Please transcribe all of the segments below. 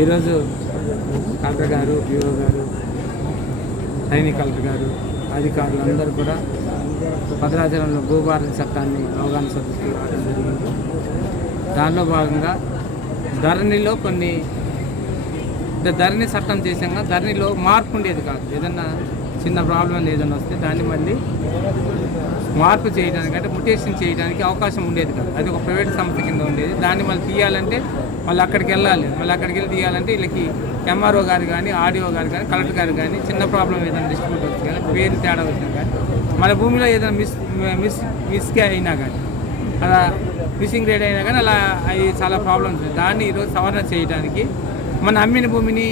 ఈరోజు కలెక్టర్ గారు, బ్యూరో గారు, సైనిక కలెక్టర్ గారు, అధికారులు అందరూ కూడా భద్రాచలంలో భూభారతి చట్టాన్ని అవగాహన సదస్సు రావడం జరిగింది. దానిలో భాగంగా ధరణిలో కొన్ని ధరణి చట్టం చేసాక ధరణిలో మార్పు ఉండేది కాదు. ఏదన్నా చిన్న ప్రాబ్లం ఏదైనా వస్తే దాన్ని మళ్ళీ మార్పు చేయడానికి అంటే మ్యుటేషన్ చేయడానికి అవకాశం ఉండేది కాదు. అది ఒక ప్రైవేట్ సంస్థ కింద ఉండేది. దాన్ని మళ్ళీ తీయాలంటే మళ్ళీ అక్కడికి వెళ్ళాలి. మళ్ళీ అక్కడికి వెళ్ళి తీయాలంటే వీళ్ళకి ఎంఆర్ఓ గారు కానీ, ఆర్డీఓ గారు కానీ, కలెక్టర్ గారు కానీ చిన్న ప్రాబ్లం ఏదైనా డిస్ట్రిబ్యూట్ వచ్చి కానీ, పేరు తేడా వచ్చినా కానీ, మన భూమిలో ఏదైనా మిస్కే అయినా కానీ, అలా మిస్సింగ్ రేట్ అయినా కానీ అలా అవి చాలా ప్రాబ్లమ్స్ ఉన్నాయి. దాన్ని ఈరోజు సవరణ చేయడానికి మన అమ్మిన భూమిని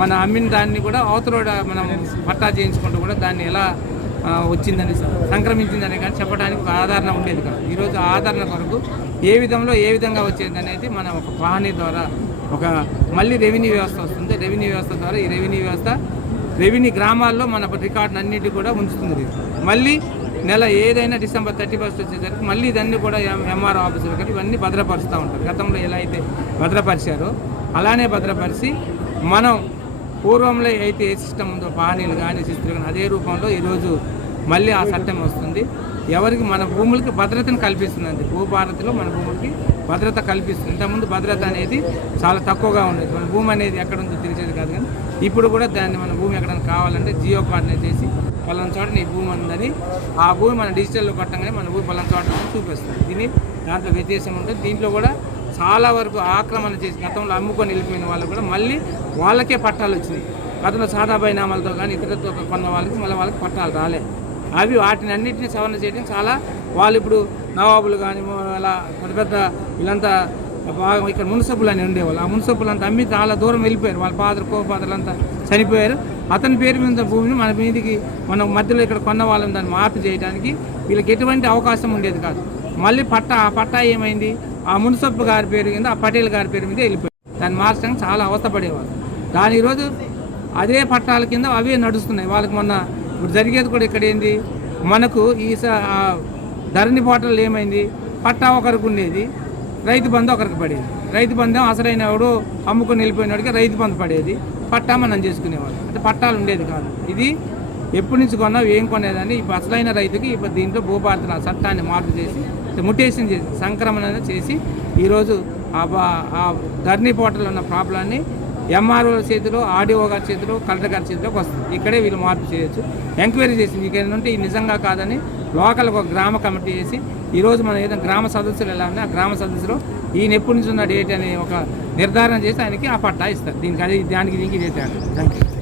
మన అమ్మిన దాన్ని కూడా అవతల మనం పట్టా చేయించుకుంటూ కూడా దాన్ని ఎలా వచ్చిందని సంక్రమించిందని కానీ చెప్పడానికి ఒక ఆదరణ ఉండేది కాదు. ఈరోజు ఆదరణ కొరకు ఏ విధంగా వచ్చేది అనేది మన ఒక వాహని ద్వారా ఒక మళ్ళీ రెవెన్యూ వ్యవస్థ వస్తుంది. రెవెన్యూ వ్యవస్థ ద్వారా ఈ రెవెన్యూ గ్రామాల్లో మన రికార్డులు అన్నిటి కూడా ఉంచుతుంది. మళ్ళీ నెల ఏదైనా December 31 వచ్చేసరికి మళ్ళీ ఇదన్నీ కూడా ఎంఆర్ఓ ఆఫీసులు కానీ ఇవన్నీ భద్రపరుస్తూ ఉంటారు. గతంలో ఎలా అయితే భద్రపరిచారో అలానే భద్రపరిచి మనం పూర్వంలో అయితే ఏ సిస్టమ్ ఉందో పానీలు కానీ శిస్తులు కానీ అదే రూపంలో ఈరోజు మళ్ళీ ఆ చట్టం వస్తుంది. ఎవరికి మన భూములకి భద్రతను కల్పిస్తుంది. భూభారతిలో మన భూములకి భద్రత కల్పిస్తుంది. ఇంతకుముందు భద్రత అనేది చాలా తక్కువగా ఉండేది. మన భూమి అనేది ఎక్కడ ఉందో తెలిసేది కాదు. కానీ ఇప్పుడు కూడా దాన్ని మన భూమి ఎక్కడైనా కావాలంటే జియో కోఆర్డినేట్ చేసి పలానా చోట నీ భూమి ఉందని ఆ భూమి మన డిజిటల్లో కొట్టంగానే మన భూమి పలానా చోట చూపిస్తుంది. దాంట్లో వ్యత్యాసం ఉంటుంది. దీంట్లో కూడా చాలా వరకు ఆక్రమణ చేసి గతంలో అమ్ముకొని వెళ్ళిపోయిన వాళ్ళు కూడా మళ్ళీ వాళ్ళకే పట్టాలు వచ్చినాయి. గతంలో సాదా బైనామాలతో కానీ ఇతరులతో కొన్న వాళ్ళకి మళ్ళీ వాళ్ళకి పట్టాలు రాలే. అవి వాటిని అన్నింటినీ సవరణ చేయడం చాలా వాళ్ళు ఇప్పుడు నవాబులు కానీ అలా పెద్ద వీళ్ళంతా బాగా ఇక్కడ మున్సబ్బులు అని ఉండేవాళ్ళు. ఆ మున్సబ్బులంతా అమ్మి చాలా దూరం వెళ్ళిపోయారు. వాళ్ళ కోపాదలంతా చనిపోయారు. అతని పేరు మీద భూమిని మన మీదికి మనం మధ్యలో ఇక్కడ కొన్న వాళ్ళని దాన్ని మార్పు చేయడానికి వీళ్ళకి ఎటువంటి అవకాశం ఉండేది కాదు. మళ్ళీ పట్టా ఏమైంది, ఆ మున్సబ్బు గారి పేరు కింద ఆ పటేల్ గారి పేరు మీద వెళ్ళిపోయారు. దాన్ని మార్చడానికి చాలా అవస్థపడేవాళ్ళు. దాని ఈరోజు అదే పట్టాల కింద అవే నడుస్తున్నాయి. వాళ్ళకి మొన్న ఇప్పుడు జరిగేది కూడా ఇక్కడ ఏంది, మనకు ఈ ధరణి పోర్టల్ ఏమైంది, పట్టా ఒకరికి ఉండేది, రైతు బంధు ఒకరికి పడేది. రైతు బంధం అసలైన ఎవడు అమ్ముకొని వెళ్ళిపోయినాడికి రైతు బంధు పడేది, పట్టా మనం చేసుకునేవాళ్ళు. అంటే పట్టాలు ఉండేది కాదు. ఇది ఎప్పటి నుంచి కొన్నావు ఏం కొనేదని ఇప్పుడు అసలైన రైతుకి ఇప్పుడు దీంట్లో భూభారతి చట్టాన్ని మార్పు చేసి మ్యుటేషన్ చేసి సంక్రమణ చేసి ఈరోజు ఆ ధరణి పోర్టల్లో ఉన్న ప్రాబ్లాన్ని ఎంఆర్ఓ చేతిలో, ఆర్డీఓ గారి చేతిలో, కలెక్టర్ గారి చేతిలోకి వస్తుంది. ఇక్కడే వీళ్ళు మార్పు చేయొచ్చు. ఎంక్వైరీ చేసి మీకేంటంటే ఈ నిజంగా కాదని లోకల్ ఒక గ్రామ కమిటీ చేసి ఈరోజు మనం ఏదైనా గ్రామ సదస్సులు ఎలా ఉన్నాయి ఆ గ్రామ సదస్సులో ఈయన ఎప్పటి నుంచి ఉన్న డేట్ అనే ఒక నిర్ధారణ చేసి ఆయనకి ఆ పట్టా ఇస్తారు. దీనికి దీనికి ఇదే తేడా. Thank you.